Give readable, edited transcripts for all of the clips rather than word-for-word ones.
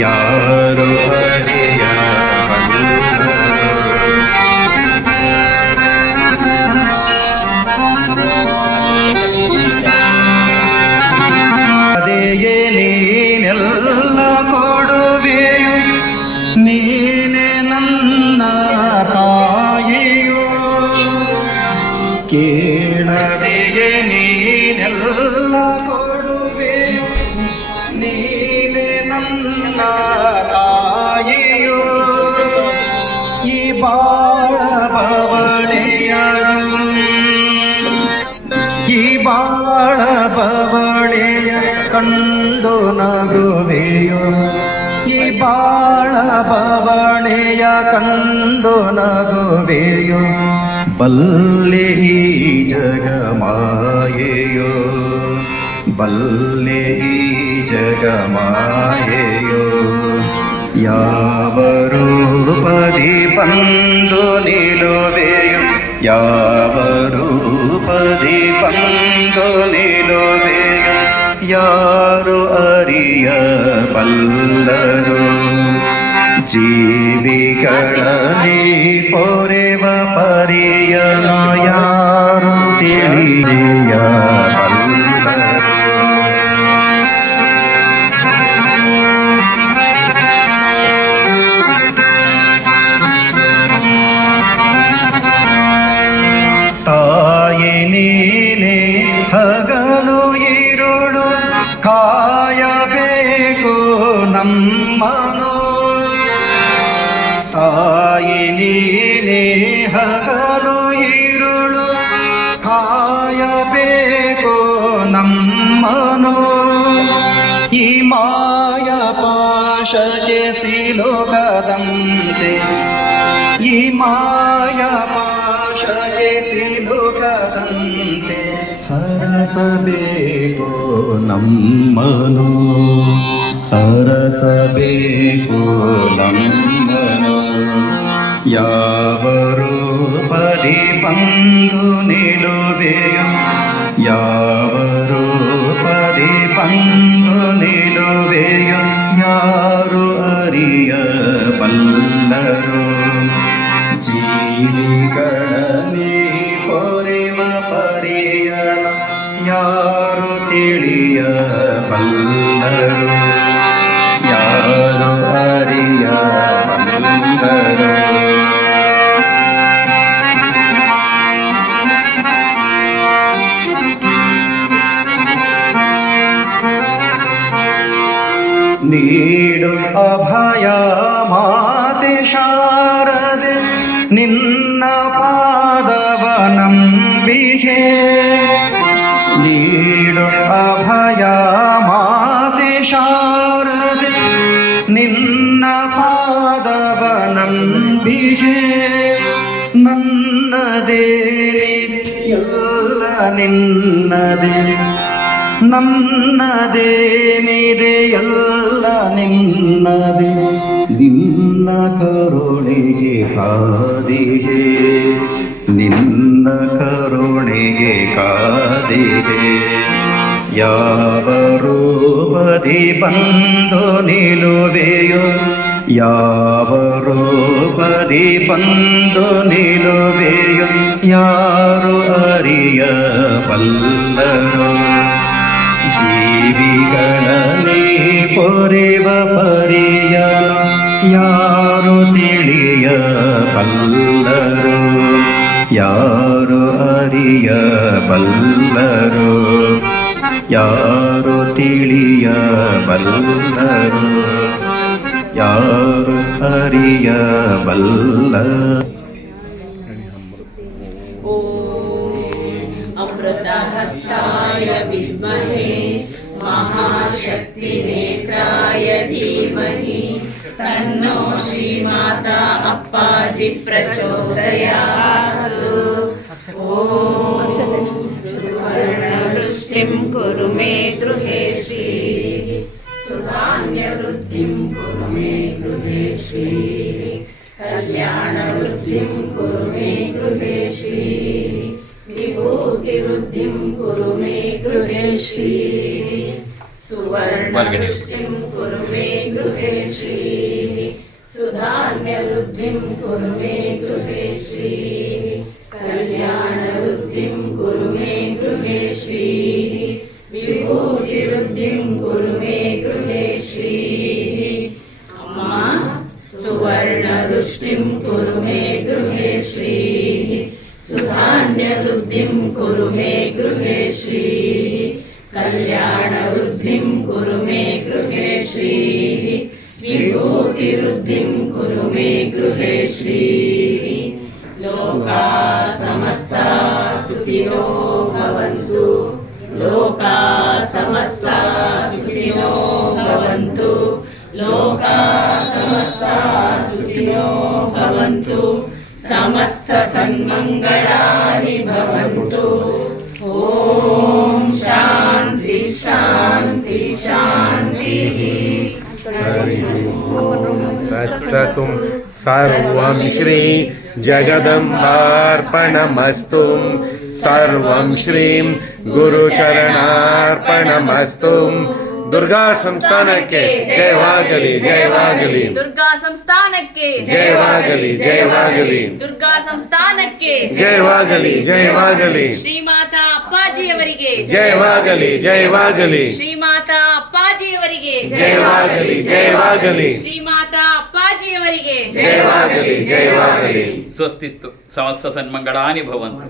ಯಾರು ಅರಿಯಬಲ್ಲರು. ಅದೇಯೇ ನೀನೆಲ್ಲ ಕೊಡುವೆಯು, ನೀನೆ ನನ್ನ ತಾಯಿಯು. ಕೇಳದೆಯೇ ನೀನೆಲ್ಲ ಕೊಡುವೆಯು, ನೀನೆ ನನ್ನ ತಾಯಿಯು. ಈ ಬಾಳ ಬವಣೆಯ ಬವಣೆಯ ಕಂಡು ನಗುವೆಯೋ, ಈ ಬಾಳ ಬವಣೆಯ ಕಂಡು ನಗುವೆಯೋ. ಬಲ್ಲೆ ಈ ಜಗಮಾಯೆಯೋ, ಬಲ್ಲೆ ಈ ಜಗಮಾಯೆಯೋ. ಯಾವ ರೂಪದಿ ಬಂದು ನಿಲುವೆಯೋ, ಯಾವ ರೂಪದಿ ಬಂದು ನಿಲುವೆಯೋ. ಯಾರು ಅರಿಯಬಲ್ಲರು. ಜೀವಿಗಳಲ್ಲಿ ಪೊರೆವ ಪರಿಯನು ಯಾರು ತಿಳಿಯಬಲ್ಲರು. ತಾಯಿ ನೀನೆ ಹಗಲು ಇರುಳು ಕಾಯಬೇಕು ನಮ್ಮನು. ತಾಯಿ ನೀನೆ ಹಗಲು ಇರುಳು ಕಾಯಬೇಕು ನಮ್ಮನು. ಈ ಮಾಯ ಪಾಶಕ್ಕೆ ಸಿಲುಕದಂತೆ, ಈ ಮಾಯ ಪಾಶಕ್ಕೆ ಸಿಲುಕದಂತೆ ಹರಸಬೇಕು ನಮ್ಮನು, ಹರಸಬೇಕು ನಮ್ಮನು. ಯಾವ ರೂಪದಿ ಬಂದು ನಿಲುವೆಯೋ, ಯಾವ ರೂಪದಿ ಬಂದು ನಿಲುವೆಯೋ. ಯಾರು ಅರಿಯಬಲ್ಲರು. ಜೀವಿಗಳಲ್ಲಿ ಪೊರೆವ ಪರಿಯನ ಯಾರು ತಿಳಿಯಬಲ್ಲರು. ಯಾರು ಅರಿಯಬಲ್ಲರು. ನೀಡು ಅಭಯ ಮಾತೆ ಶಾರದೆ, ನಿನ್ನ ಪಾದವ ನಂಬಿಕೆ. ನೀಡು ಅಭಯ ಮಾತೆ ಶಾರದೆ, ನಿನ್ನ ಪಾದವ ನಂಬಿಕೆ. ನನ್ನದೇ ಎಲ್ಲ ನಿನ್ನದೇ, ನನ್ನದೇನಿದೆ ಎಲ್ಲ ನಿನ್ನದೇ. ನಿನ್ನ ಕರುಣೆಗೆ ಕಾದಿಗೆ, ನಿನ್ನ ಕರುಣೆಗೆ ಕಾದಿಗೆ. ಯಾವ ರೂಪದಿ ಬಂದು ನಿಲುವೆಯೋ, ಯಾವ ರೂಪದಿ ಬಂದು ನಿಲುವೆಯೋ. ಯಾರು ಅರಿಯಬಲ್ಲರು. ಜೀವಿಗಳಲ್ಲಿ ಪೊರೆವ ಪರಿಯನು ಯಾರು ತಿಳಿಯಬಲ್ಲರು. ಯಾರು ಅರಿಯಬಲ್ಲರು. ಯಾರು ತಿಳಿಯಬಲ್ಲರು. ಯಾರು ಅರಿಯಬಲ್ಲರು. अमृतहस्ताय विद्महे महाशक्तिनेत्राय धीमहि तन्नो श्रीमाता अप्पाजि प्रचोदयात्। ॐ सुवर्णवृष्टिं कुरु मे गृहे श्री, सुधान्यवृद्धिं कुरु मे गृहे श्री, कल्याणवृद्धिं कुरु मे गृहे श्री, विभूतिवृद्धिं कुरु मे गृहे श्री, सुवर्णवृष्टिं कुरु मे गृहे गृहे श्रीः सुधान्यवृद्धिं कुरु मे गृहे श्रीः कल्याणवृद्धिं कुरु मे गृहे श्रीः विभूतिवृद्धिं कुरु मे गृहे श्रीः अम्मा सुवर्णवृष्टिं कुरु मे गृहे श्रीः सुधान्यवृद्धिं कुरु मे गृहे श्रीः कल्याणवृद्धिं कुरु मे गृहे श्रीः विभूतिवृद्धिं कुरु मे गृहे श्रीः लोकाः समस्ताः सुखिनो भवन्तु लोकाः समस्ताः सुखिनो भवन्तु लोकाः समस्ताः सुखिनो भवन्तु समस्त सन्मङ्गलानि भवन्तु ॐ शान्ति शान्ति शान्तिः तत्सतुं सर्वं श्री जगदम्बार्पणमस्तु सर्वं श्रीं गुरुचरणार्पणमस्तु दुर्गा संस्थानಕ್ಕೆ ಜಯವಾಗಲಿ ಜಯವಾಗಲಿ ದುರ್ಗಾ ಸಂಸ್ಥಾನಕ್ಕೆ ಜಯವಾಗಲಿ ಜಯವಾಗಲಿ ದುರ್ಗಾ ಸಂಸ್ಥಾನಕ್ಕೆ ಜಯವಾಗಲಿ ಜಯವಾಗಲಿ ಶ್ರೀಮಾತಾ ಅಪ್ಪಾಜಿಯವರಿಗೆ ಜಯವಾಗಲಿ ಜಯವಾಗಲಿ ಶ್ರೀಮಾತಾ ಅಪ್ಪಾಜಿಯವರಿಗೆ ಜಯವಾಗಲಿ ಜಯವಾಗಲಿ ಶ್ರೀಮಾತಾ ಅಪ್ಪಾಜಿಯವರಿಗೆ ಜಯವಾಗಲಿ ಜಯವಾಗಲಿ ಸ್ವಸ್ತಿಸ್ತು ಸಮಸ್ತ ಸನ್ಮಂಗಳಾನಿ ಭವಂತು.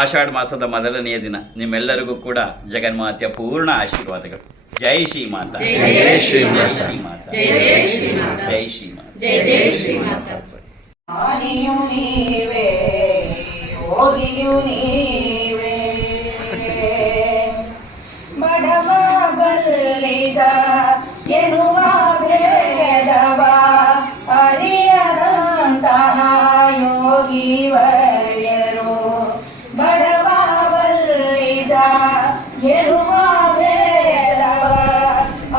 ಆಷಾಢ ಮಾಸದ ಮೊದಲನೆಯ ದಿನ ನಿಮ್ಮೆಲ್ಲರಿಗೂ ಕೂಡ ಜಗನ್ಮಾತೆಯ ಪೂರ್ಣ ಆಶೀರ್ವಾದಗಳು. ಜೈ ಶ್ರೀ ಮಾತಾ, ಜೈ ಶ್ರೀ ಮಾತಾ, ಶ್ರೀ ಮಾತಾ, ಜೈ ಜೈ ಶ್ರೀ ಮಾತಾ, ಜೈ ಶ್ರೀ ಮಾತಾ. ಜೈ ಜೈ ಶ್ರೀ ಮಾತಾ. ಆದಿಯು ನೀವೇ ಯೋಗಿಯು ನೀವೇ ಬಡವ ಬಲ್ಲಿದ ಎನ್ನುವ ಭೇದವ ಅರಿಯದಂತಹ ಯೋಗಿವರ್ಯರು ಬಡವ ಬಲ್ಲಿದ ಎನ್ನುವ ಭೇದವ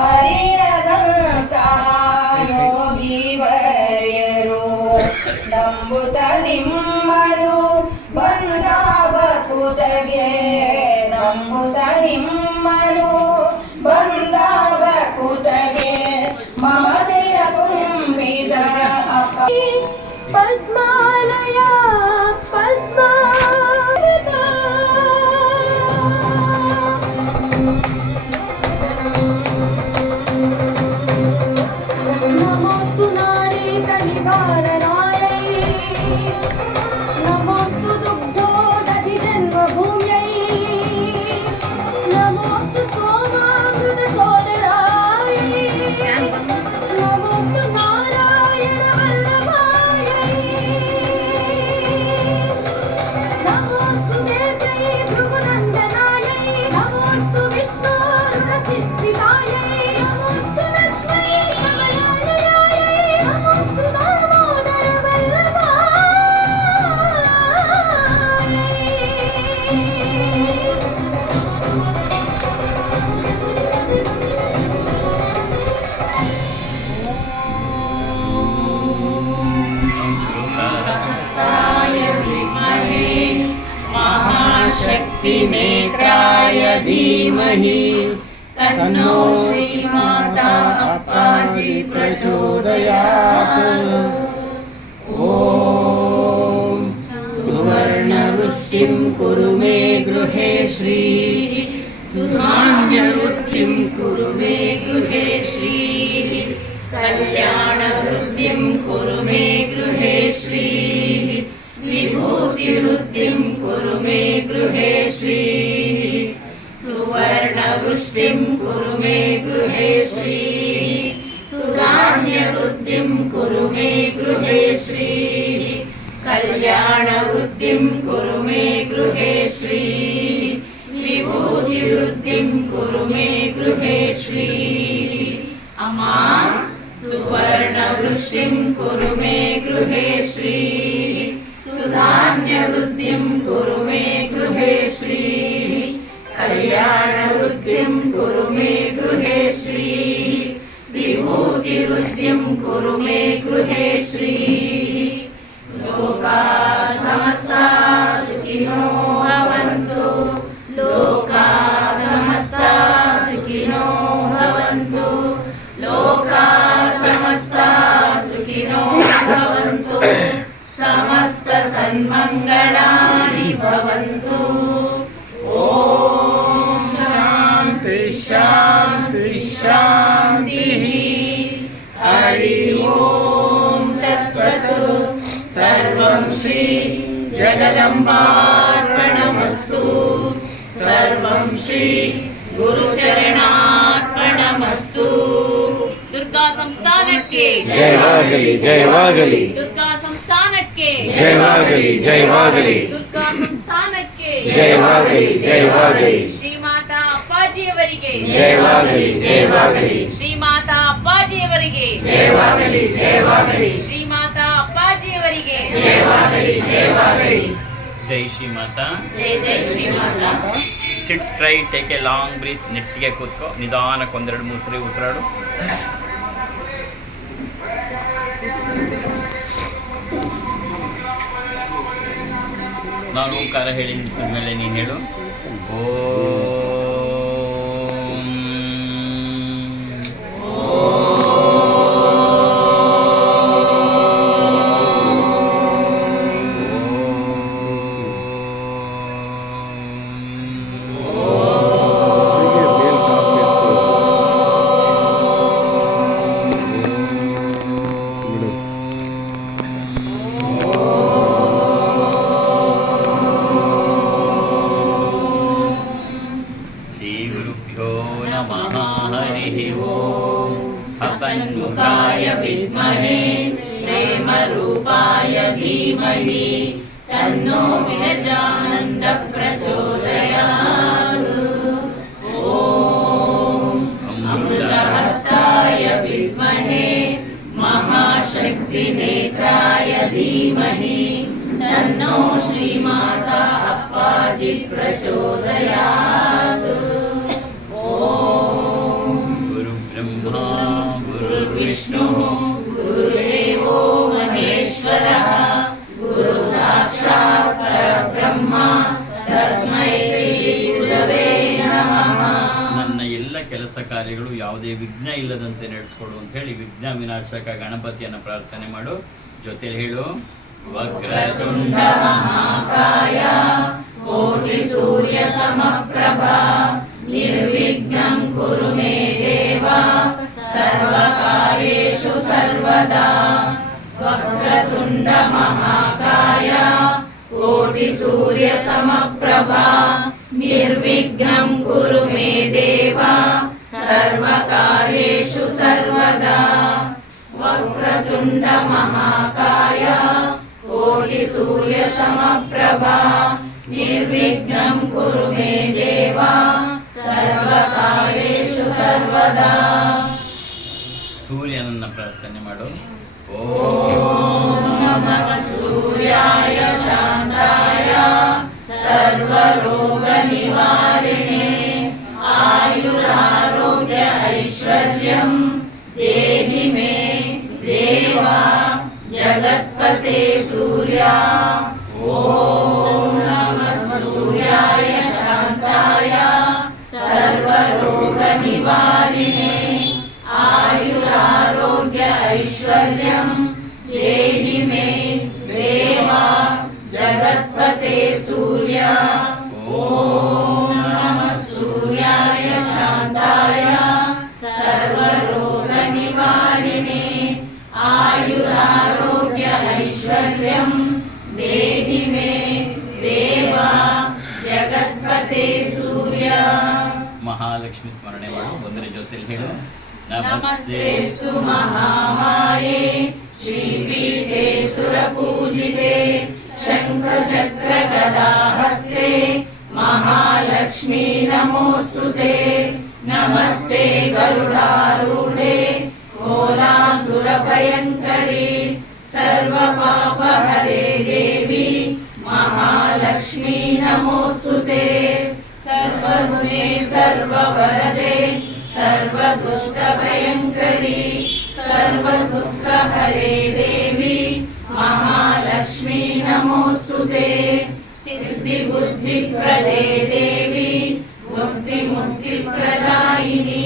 ಅರಿಯದಂತಹ ಯೋಗಿವರ್ಯರು ನಂಬುತ್ತ ನಿಮ್ಮನು ಬಂದಾವ ಕುತಗೆ ನಂಬುತ್ತ ನಿಮ್ಮನು ಬಂದಾವ ಕುತಗೆ ಮಮತೆಯ ತುಂಬಿದ ಅಪ್ಪ ಪದ್ಮಾಲಯ ಪದ್ಮಾವತ ನಮೋಸ್ತು ನಾಡಿ ಕಲಿಭಾರನಾಯೈ ನಮೋಸ್ತು ದುಗ್ಧೋದಧಿ ಜನ್ಮಭೂಮ್ಯೈ ನಮೋಸ್ತು ಸೋಮಾಮೃತ ಸೋದರಾಯೈ ನಮೋಸ್ತು ನಾರಾಯಣ ವಲ್ಲಭಾಯೈ ನಮೋಸ್ತು ದೇವ್ಯೈ ಭೃಗುನಂದನಾಯೈ ನಮೋಸ್ತು ವಿಶ್ವಾರುಣಸಿದ್ಧಿದಾಯೈ ನಮೋಸ್ತು ಲಕ್ಷ್ಮೀ ಕಮಲಾಲಯಾಯೈ ನಮೋಸ್ತು ದಾಮೋದರ सहस्राय विद्महे महाशक्तिनेत्राय धीमहि तन्नो श्रीमाता अप्पाजी प्रचोदयात् ॐ सुवर्णवृष्टिं कुरु मे गृहे श्रीः सुधान्यवृद्धिं कुरु मे गृहे श्रीः कल्याणवृद्धिं कुरु मे गृहे श्रीः विभूतिवृद्धिं कुरु मे गृहे श्रीः सुवर्णवृष्टिं कुरु मे गृहे श्रीः सुधान्यवृद्धिं कुरु मे गृहे श्रीः कल्याणवृद्धिं कुरु मे गृहे श्रीः विभूतिवृद्धिं कुरु मे गृहे श्रीः अम्मा सुवर्णवृष्टिं कुरु मे गृहे श्रीः सुधान्यवृद्धिं कुरु मे गृहे श्रीः कल्याणवृद्धिं कुरु मे गृहे श्रीः विभूतिवृद्धिं कुरु मे गृहे श्रीः लोकाः समस्ताः सुखिनो भवन्तु लोकाः समस्ताः सुखिनो भवन्तु लोकाः जगदम्बार्पणमस्तु सर्वं श्री गुरुचरणार्पणमस्तु ದುರ್ಗಾ ಸಂಸ್ಥಾನಕ್ಕೆ ಜಯವಾಗಲಿ ಜಯವಾಗಲಿ ದುರ್ಗಾ ಸಂಸ್ಥಾನಕ್ಕೆ ಜಯವಾಗಲಿ ಜಯವಾಗಲಿ ದುರ್ಗಾ ಸಂಸ್ಥಾನಕ್ಕೆ ಜಯವಾಗಲಿ ಜಯವಾಗಲಿ ಶ್ರೀಮಾತಾ ಅಪ್ಪಾಜಿಯವರಿಗೆ ಜಯವಾಗಲಿ ಜಯವಾಗಲಿ ಶ್ರೀಮಾತಾ ಅಪ್ಪಾಜಿಯವರಿಗೆ ಜಯವಾಗಲಿ ಜಯವಾಗಲಿ ಶ್ರೀಮಾತಾ ಅಪ್ಪಾಜಿಯವರಿಗೆ ಜಯವಾಗಲಿ ಜಯವಾಗಲಿ ಜೈ ಶ್ರೀ ಮಾತಾ. ಜೈ ಜೈ Shrimata. Sit straight, take a long breath, ನೆಟ್ಟಿಗೆ ಕೂತ್ಕೋ, ನಿಧಾನಕ್ಕೆ ಒಂದೆರಡು ಮೂರು ಸರಿ ಉಸಿರಾಡು. ನಾನು ಓಂಕಾರ ಹೇಳಿ ನಿಲ್ಲಿಸಿದ ಮೇಲೆ ನೀನು ಹೇಳು हसन्मुखाय विद्महे प्रेमरूपाय धीमहि तन्नो विरजानन्द प्रचोदयात्. ॐ अमृतहस्ताय विद्महे महाशक्तिनेत्राय धीमहि तन्नो श्रीमाता अप्पाजि प्रचोदयात्. विष्णुः गुरुदेवो महेश्वरः गुरुसाक्षात् परब्रह्म तस्मै ಶ್ರೀ ಗುರವೇ ನಮಃ. ನನ್ನ ಎಲ್ಲ ಕೆಲಸ ಕಾರ್ಯಗಳು ಯಾವುದೇ ವಿಘ್ನ ಇಲ್ಲದಂತೆ ನಡೆಸ್ಕೊಡು ಅಂತ ಹೇಳಿ ವಿಘ್ನ ವಿನಾಶಕ ಗಣಪತಿಯನ್ನು ಪ್ರಾರ್ಥನೆ ಮಾಡು. ಜೊತೆಲಿ ಹೇಳು ವಕ್ರತುಂಡ ಮಹಾಕಾಯ ಕೋಟಿ ಸೂರ್ಯ ಸಮಪ್ರಭಾ ನಿರ್ವಿಘ್ನಂ ಕುರು ಮೇ ದೇವ ಸರ್ವಕಾರ್ಯೇಷು ಸರ್ವದಾ. ವಕ್ರತುಂಡ ಮಹಾಕಾಯ ಕೋಟಿ ಸೂರ್ಯ ಸಮಪ್ರಭಾ ನಿರ್ವಿಘ್ನಂ ಕುರು ಮೇ ದೇವ ಸರ್ವಕಾರ್ಯೇಷು ಸರ್ವದಾ. ವಕ್ರತುಂಡ ಮಹಾಕಾಯ ಕೋಟಿ ಸೂರ್ಯ ಸಮಪ್ರಭಾ ನಿರ್ವಿಘ್ನಂ ಕುರು ಮೇ ದೇವ ಸರ್ವಕಾರ್ಯೇಷು ಸರ್ವದಾ. ಸೂರ್ಯನನ್ನ ಪ್ರಾರ್ಥನೆ ಮಾಡು. ಓಂ ನಮಃ ಸೂರ್ಯಾಯ ಶಾಂತಾಯ ಸರ್ವರೋಗ ನಿವಾರಿಣೆ ಆಯುರಾರೋಗ್ಯ ಐಶ್ವರ್ಯಂ ದೇಹಿ ಮೇ ದೇವ ಜಗತ್ಪತೆ ಸೂರ್ಯ. ಓಂ ನಮಃ ಸೂರ್ಯಾಯ ಶಾಂತಾಯ ಸರ್ವರೋಗ ನಿವಾರಿಣೆ ಆಯುರಾರೋಗ್ಯ ಐಶ್ವರ್ಯಂ ದೇಹಿ ಮೇ ದೇವ ಜಗತ್ಪತೆ ಸೂರ್ಯ. ಓಂ ನಮಃ ಸೂರ್ಯಾಯ ಶಾಂತಾಯ ಸರ್ವರೋಗ ನಿವಾರಿಣೆ ಆಯುರಾರೋಗ್ಯ ಐಶ್ವರ್ಯಂ ದೇಹಿ ಮೇ ದೇವ ಜಗತ್ಪತೆ ಸೂರ್ಯ. ಮಹಾಲಕ್ಷ್ಮಿ ಸ್ಮರಣೆ ಮಾಡು. ಒಂದರ ಜೊತೆಲಿ ಹೇಳು ನಮಸ್ತೆಸ್ತು ಮಹಾಮಾಯೆ ಶ್ರೀಪೀಠೆ ಸುರಪೂಜಿತೆ ಶಂಖ ಚಕ್ರ ಗದಾ ಹಸ್ತೆ ಮಹಾಲಕ್ಷ್ಮೀ ನಮೋಸ್ತುತೆ. ನಮಸ್ತೆ ಗರುಡಾರೂಢೆ ಕೋಲಾಸುರ ಭಯಂಕರಿ ಸರ್ವ ಪಾಪ ಹರೇ ದೇವಿ ಮಹಾಲಕ್ಷ್ಮೀ ನಮೋಸ್ತುತೆ. ಸರ್ವಗುಣೆ ಸರ್ವವರದೆ ಸರ್ವದುಷ್ಟ ಭಯಂಕರಿ ಸರ್ವದುಃಖ ಹರೇ ದೇವಿ ಮಹಾಲಕ್ಷ್ಮೀ ನಮೋಸ್ತುತೆ. ಸಿದ್ಧಿ ಬುದ್ಧಿ ಪ್ರದೇ ದೇವಿ ಮುಕ್ತಿ ಮುಕ್ತಿ ಪ್ರದಾಯಿನಿ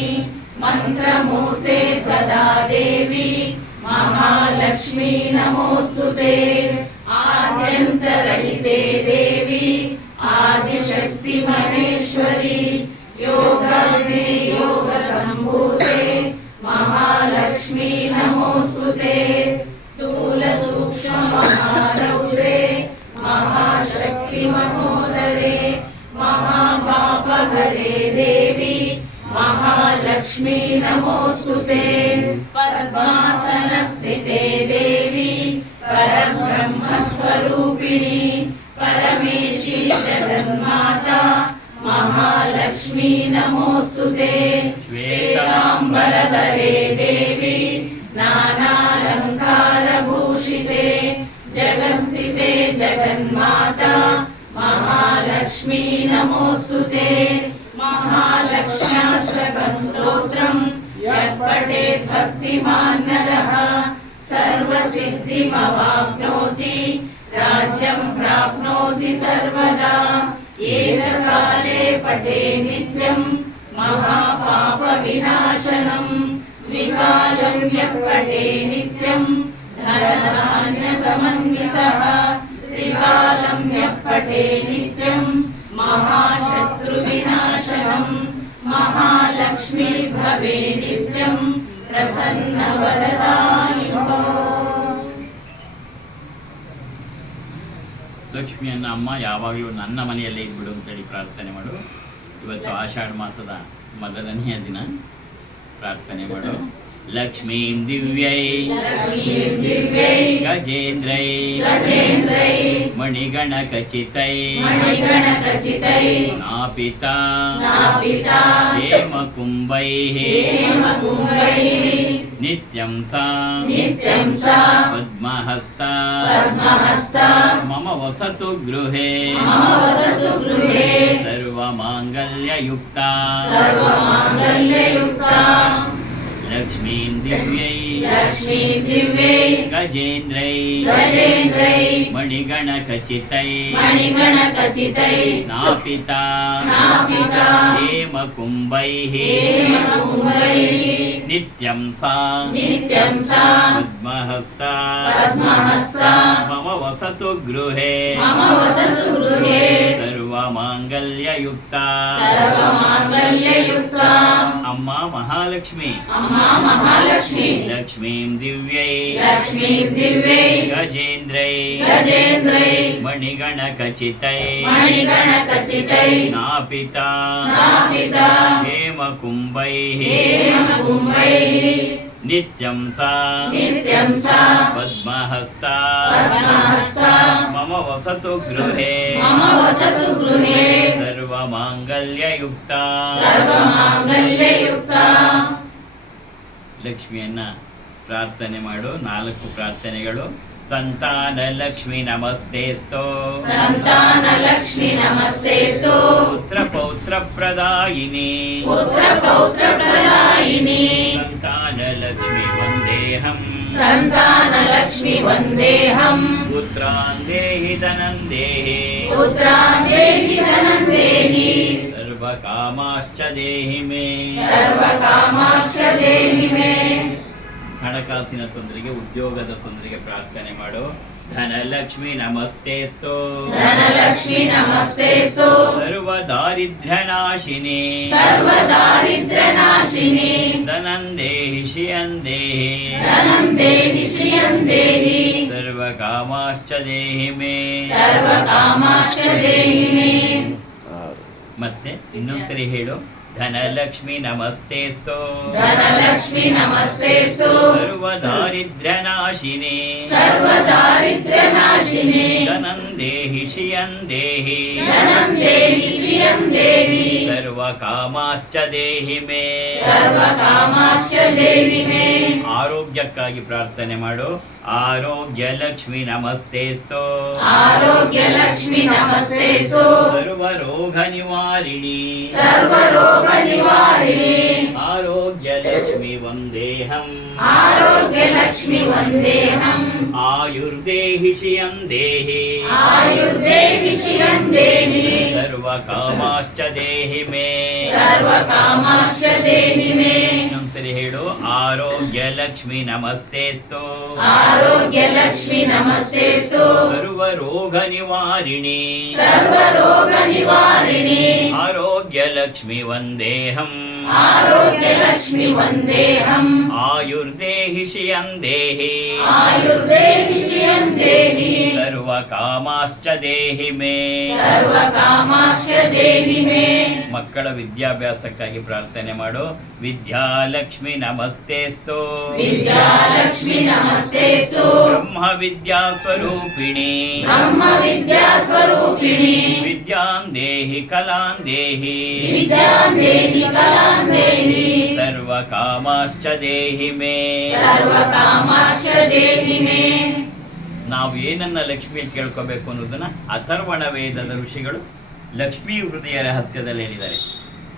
ಮಂತ್ರಮೂರ್ತೆ ಸದಾ ದೇವಿ ಮಹಾಲಕ್ಷ್ಮೀ ನಮೋಸ್ತುತೆ. ಆದ್ಯಂತರಹಿತೆ ದೇವಿ ಆದಿಶಕ್ತಿ ಮಹೇಶ್ವರಿ ಯೋಗಾಗ್ನಿ ಯೋಗ ಸಂಭೂತೆ ಮಹಾಲಕ್ಷ್ಮೀ ನಮೋಸ್ತುತೆ. ಸ್ಥೂಲ ಸೂಕ್ಷ್ಮ ಮಹಾರೌದ್ರೇ ಮಹಾಶಕ್ತಿ भक्तिमहोदरे महापापहरे देवी महालक्ष्मी नमोऽस्तुते पद्मासनस्थिते देवी परब्रह्मस्वरूपिणी परमेशी जगन्माता महालक्ष्मी नमोऽस्तुते श्वेताम्बरधरे देवी नानालङ्कारभूषिते जगत्स्थिते जगन्माता महालक्ष्मी नमोऽस्तुते महालक्ष्म्याष्टकं स्तोत्रम् यः पठेत् भक्तिमान् नरः सर्वसिद्धिमवाप्नोति राज्यं प्राप्नोति सर्वदा एककाले पठे नित्यं महापापविनाशनम् विकालं यः पठे नित्यं धनधान्यसमन्वितः त्रिकालं यः पठे नित्यं महाशत्रुविनाशनम् महालक्ष्मी भवे नित्यं प्रसन्नवरदा शुभो. ಲಕ್ಷ್ಮಿಯನ್ನು ಅಮ್ಮ ಯಾವಾಗಲೂ ನನ್ನ ಮನೆಯಲ್ಲೇ ಇದ್ಬಿಡು ಅಂತೇಳಿ ಪ್ರಾರ್ಥನೆ ಮಾಡು. ಇವತ್ತು ಆಷಾಢ ಮಾಸದ ಮೊದಲನೆಯ ದಿನ. ಪ್ರಾರ್ಥನೆ ಮಾಡು. ಲಕ್ಷ್ಮೀಂ ದಿವ್ಯೈ लक्ष्मीं दिव्यै ಗಜೇಂದ್ರೈ गजेन्द्रै ಮಣಿಗಣಕಚಿತೈ मणिगणकचितै ನಾಪಿತಾ स्थापिता ಹೇಮಕುಂಭೈಃ हेमकुम्भैः ನಿತ್ಯಂ ಸಾ नित्यं सा ಪದ್ಮಹಸ್ತಾ पद्महस्ता ಮಮ ವಸತು ಗೃಹೇ मम वसतु गृहे ಸರ್ವಮಾಂಗಲ್ಯಯುಕ್ತಾ सर्वमाङ्गल्ययुक्ता ಲಕ್ಷ್ಮೀಂ ದಿವ್ಯೈ लक्ष्मीं दिव्यै ಗಜೇಂದ್ರೈ गजेन्द्रै ಮಣಿಗಣಕಚಿತೈ मणिगणकचितै ನಾಪಿತಾ स्थापिता ಹೇಮಕುಂಭೈಃ हेमकुम्भैः ನಿತ್ಯಂ ಸಾ नित्यं सा ಪದ್ಮಹಸ್ತಾ पद्महस्ता ಮಮ ವಸತು ಗೃಹೇ मम वसतु गृहे ಸರ್ವಮಾಂಗಲ್ಯಯುಕ್ತಾ सर्वमाङ्गल्ययुक्ता ಅಮ್ಮ ಮಹಾಲಕ್ಷ್ಮಿ अम्मा महालक्ष्मी ಲಕ್ಷ್ಮೀಂ ದಿವ್ಯೈ लक्ष्मीं दिव्यै ಗಜೇಂದ್ರೈ गजेन्द्रै ಮಣಿಗಣಕಚಿತೈ मणिगणकचितै ನಾಪಿತಾ स्थापिता ಹೇಮಕುಂಭೈಃ हेमकुम्भैः ನಿತ್ಯಂ ಸಾ नित्यं सा ಪದ್ಮಹಸ್ತಾ पद्महस्ता ಮಮ ವಸತು ಗೃಹೇ मम वसतु गृहे ಸರ್ವಮಾಂಗಲ್ಯಯುಕ್ತಾ सर्वमाङ्गल्ययुक्ता. ಲಕ್ಷ್ಮಿಯನ್ನ ಪ್ರಾರ್ಥನೆ ಮಾಡು. 4 ಪ್ರಾರ್ಥನೆಗಳು. ಸಂತಾನ ಲಕ್ಷ್ಮಿ ನಮಸ್ತೇಸ್ತೋ सन्तानलक्ष्मी नमस्तेस्तु ಪುತ್ರ ಪೌತ್ರ ಪ್ರದಾಯಿನಿ पुत्रपौत्रप्रदायिनी ಸಂತಾನ ಲಕ್ಷ್ಮಿ ವಂದೇಹಂ सन्तानलक्ष्मी वन्देऽहम् ಪುತ್ರಾನ್ ದೇಹಿ ಧನಂ ದೇಹಿ पुत्रान् देहि धनं देहि ಸರ್ವಕಾಮಾಶ್ಚ ದೇಹಿ ಮೇ. सर्वकामाश्च देहि मे. ಹಣಕಾಸಿನ ತೊಂದರೆಗೆ, ಉದ್ಯೋಗದ ತೊಂದರೆಗೆ ಪ್ರಾರ್ಥನೆ ಮಾಡು. ಧನಲಕ್ಷ್ಮಿ ನಮಸ್ತೇಸ್ತೋ धनलक्ष्मी नमस्तेस्तु ಸರ್ವ ದಾರಿದ್ರ್ಯ ನಾಶಿನಿ सर्वदारिद्र्यनाशिनी ಧನಂ ದೇಹಿ ಶ್ರಿಯಂ ದೇಹಿ धनं देहि श्रियं देहि ಸರ್ವಕಾಮಾಶ್ಚ ದೇಹಿ ಮೇ. सर्वकामाश्च देहि मे. ಮತ್ತೆ ಇನ್ನೊಂದ್ಸರಿ ಹೇಳು. ಧನಲಕ್ಷ್ಮಿ ನಮಸ್ತೇಸ್ತೋ धनलक्ष्मी नमस्तेस्तु ಸರ್ವ ದಾರಿದ್ರ್ಯ ನಾಶಿನಿ सर्वदारिद्र्यनाशिनी ಧನಂ ದೇಹಿ ಶ್ರಿಯಂ ದೇಹಿ धनं देहि श्रियं देहि ಸರ್ವಕಾಮಾಶ್ಚ ದೇಹಿ ಮೇ. सर्वकामाश्च देहि मे. ಆರೋಗ್ಯಕ್ಕಾಗಿ ಪ್ರಾರ್ಥನೆ ಮಾಡು. ಆರೋಗ್ಯ ಲಕ್ಷ್ಮಿ ನಮಸ್ತೇಸ್ತೋ आरोग्यलक्ष्मी नमस्तेस्तु ಸರ್ವ ರೋಗ ನಿವಾರಿಣಿ सर्वरोगनिवारिणी ಆರೋಗ್ಯ ಲಕ್ಷ್ಮಿ ವಂದೇಹಂ आरोग्यलक्ष्मी वन्देऽहम् ಆಯುರ್ದೇಹಿ ಶ್ರಿಯಂ ದೇಹಿ आयुर्देहि श्रियं देहि ಸರ್ವಕಾಮಾಶ್ಚ ದೇಹಿ ಮೇ. सर्वकामाश्च देहि मे. ಇನ್ನೊಂದ್ಸರಿ ಹೇಳು. ಆರೋಗ್ಯ ಲಕ್ಷ್ಮಿ ನಮಸ್ತೇಸ್ತೋ आरोग्यलक्ष्मी नमस्तेस्तु ಸರ್ವ ರೋಗ ನಿವಾರಿಣಿ सर्वरोगनिवारिणी ಆರೋಗ್ಯ ಲಕ್ಷ್ಮಿ ವಂದೇಹಂ आरोग्यलक्ष्मी वन्देऽहम् ಆಯುರ್ದೇಹಿ ಶ್ರಿಯಂ ದೇಹಿ आयुर्देहि श्रियं देहि ಸರ್ವಕಾಮಾಶ್ಚ ದೇಹಿ ಮೇ. सर्वकामाश्च देहि मे ಮಕ್ಕಳ ವಿದ್ಯಾಭ್ಯಾಸಕ್ಕಾಗಿ ಪ್ರಾರ್ಥನೆ ಮಾಡು. ವಿದ್ಯಾಲಕ್ಷ್ಮಿ ನಮಸ್ತೇಸ್ತು विद्यालक्ष्मी नमस्तेस्तु ಬ್ರಹ್ಮ ವಿದ್ಯಾ ಸ್ವರೂಪಿಣಿ ब्रह्म विद्या स्वरूपिणी ವಿದ್ಯಾಂ ದೇಹಿ ಕಲಾಂ ದೇಹಿ विद्यां देहि कलां देहि ಸರ್ವಕಾಮಾಶ್ಚ ದೇಹಿ ಮೇ. सर्वकामाश्च देहि मे ನಾವು ಏನನ್ನ ಲಕ್ಷ್ಮಿಯಲ್ಲಿ ಕೇಳ್ಕೋಬೇಕು ಅನ್ನೋದನ್ನ ಅಥರ್ವಣ ವೇದದ ಋಷಿಗಳು ಲಕ್ಷ್ಮೀ ಹೃದಯ ರಹಸ್ಯದಲ್ಲಿ ಹೇಳಿದ್ದಾರೆ.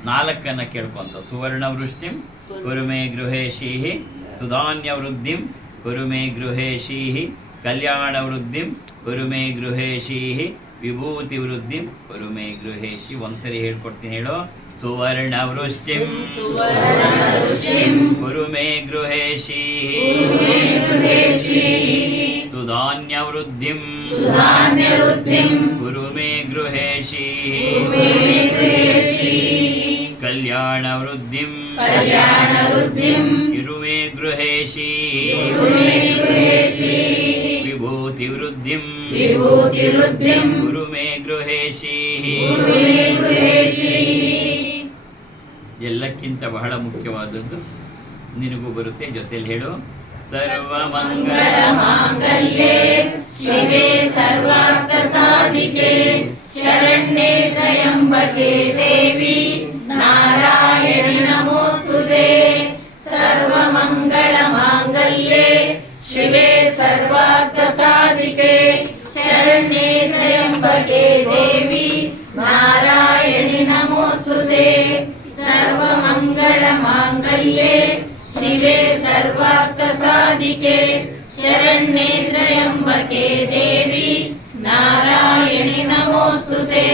4 ಕೇಳ್ಕೊಂತ ಸುವರ್ಣ ವೃಷ್ಟಿಂ ಕುರುಮೇ ಗೃಹೇಶೀಹಿ ಸುಧಾನ್ಯ ವೃದ್ಧಿಂ ಕುರುಮೇ ಗೃಹೇಶೀಹಿ ಕಲ್ಯಾಣ ವೃದ್ಧಿಂ ಕುರುಮೇ ಗೃಹೇಶೀಹಿ ವಿಭೂತಿ ವೃದ್ಧಿಂ ಕುರುಮೇ ಗೃಹೇಶಿ. ಒಂದ್ಸರಿ ಹೇಳ್ಕೊಡ್ತೀನಿ, ಹೇಳೋ. ಸುವರ್ಣ ವೃಷ್ಟಿಂ सुवर्णरुचिं ಕುರುಮೇ ಗೃಹೇಶೀಹಿ कुरुमे गृहेशीः ಸುಧಾನ್ಯ ವೃದ್ಧಿಂ सुधान्यवृद्धिं ಕುರುಮೇ ಗೃಹೇಶೀಹಿ कुरुमे गृहेशीः ಕಲ್ಯಾಣ ವೃದ್ಧಿಂ कल्याणवृद्धिं ಇರುಮೇ ಗೃಹೇಶೀಹಿ कुरुमे गृहेशीः ವಿಭೂತಿ ವೃದ್ಧಿಂ विभूतिवृद्धिं ಕುರುಮೇ ಗೃಹೇಶೀಹಿ. कुरुमे गृहेशीः ಎಲ್ಲಕ್ಕಿಂತ ಬಹಳ ಮುಖ್ಯವಾದದ್ದು ನಿನಗೂ ಬರುತ್ತೆ, ಜೊತೆಲಿ ಹೇಳು. ಸರ್ವಮಂಗಳ मंगलमांगल्ये शिवे सर्वार्थसाधिके शरण्ये त्र्यंबके देवी नारायणि नमोस्तुते. सर्वमंगलमांगल्ये शिवे सर्वार्थसाधिके शरण्ये त्र्यंबके देवी नारायणि नमोस्तुते. सर्वमंगलमांगल्ये शिवे सर्वार्थसाधिके शरण्ये त्र्यंबके देवी नारायणि नमोस्तुते.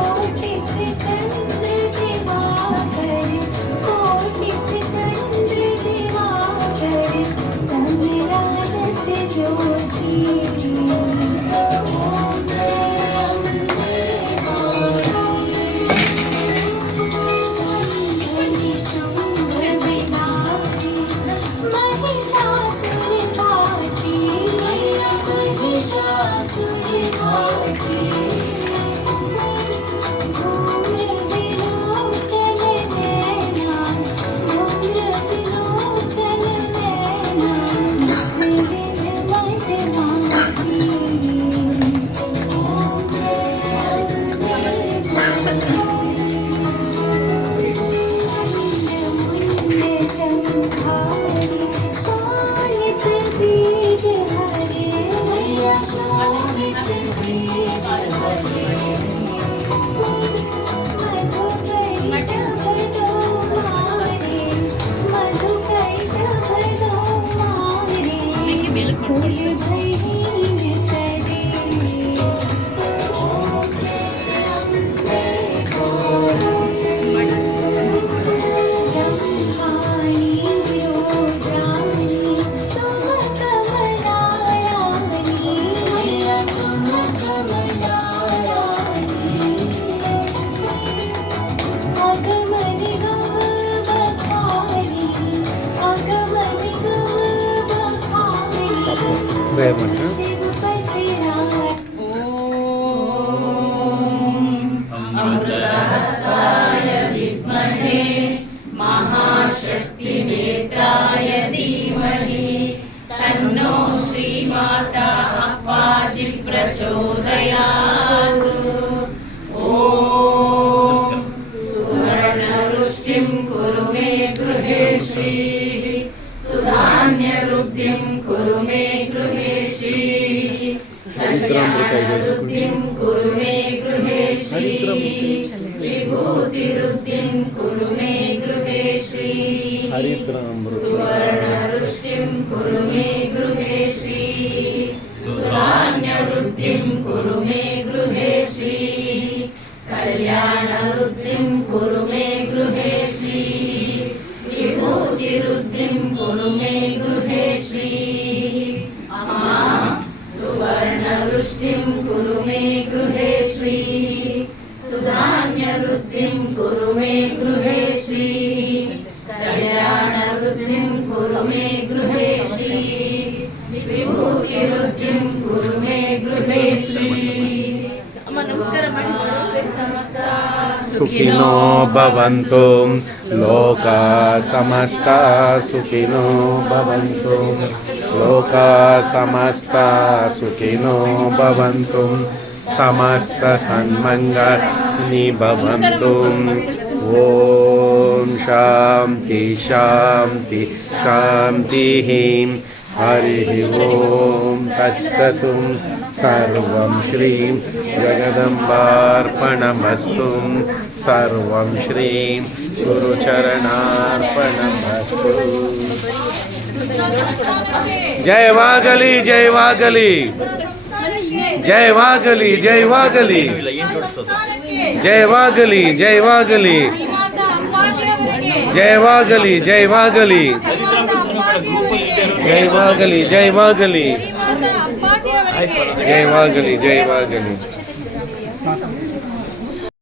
Thank you. ಪ್ರೇಯರ್ ಮಾಡ್ತಾರೆ. अमृतहस्ताय विद्महे महाशक्तिनेत्राय धीमहि तन्नो श्रीमाता अप्पाजि प्रचोदयात्. ॐ सुवर्णवृष्टिं कुरु मे गृहे श्रीः सुधान्यवृद्धिं कुरु मे गृहे श्रीः कल्याणवृद्धिं कुरु मे गृहे श्रीः विभूतिवृद्धिं कुरु मे गृहे श्रीः सुवर्णवृष्टिं कुरु मे गृहे श्रीः सुधान्यवृद्धिं कुरु मे गृहे श्रीः कल्याणवृद्धिं कुरु मे गृहे श्रीः विभूतिवृद्धिं कुरु मे गृहे श्रीः अम्मा सुवर्णवृष्टिं कुरु मे गृहे श्रीः सुधान्यवृद्धिं कुरु मे गृहे श्रीः कल्याणवृद्धिं कुरु मे गृहे श्रीः विभूतिवृद्धिं कुरु मे गृहे श्रीः. अम्मा नमस्कार ಮಾಡಿ ಸಮಸ್ತ ಸುಖಿನೋ ಭವಂತು ಲೋಕ ಸಮಸ್ತ ಸುಖಿನೋ ಭವಂತು ಲೋಕ ಸಮಸ್ತ ಸುಖಿನೋ ಭವಂತು ಸಮಸ್ತ ಸನ್ಮಂಗಳಾನಿ ಭವಂತು. ಓಂ ಶಾಂತಿ ಶಾಂತಿ ಶಾಂತಿ. ಹರಿ ಓಂ ತತ್ಸತ್. ಸರ್ವಂ ಶ್ರೀ ಜಗದಂಬಾರ್ಪಣಮಸ್ತು. ಸರ್ವಂ ಶ್ರೀ ಗುರುಚರಣಾರ್ಪಣಮಸ್ತು. ಜಯವಾಗಲಿ ಜಯವಾಗಲಿ ಜಯವಾಗಲಿ ಜಯವಾಗಲಿ ಜಯವಾಗಲಿ ಜಯವಾಗಲಿ ಜಯವಾಗಲಿ ಜಯವಾಗಲಿ ಜಯವಾಗಲಿ ಜಯವಾಗಲಿ ಜಯವಾಗಲಿ ಜಯವಾಗಲಿ.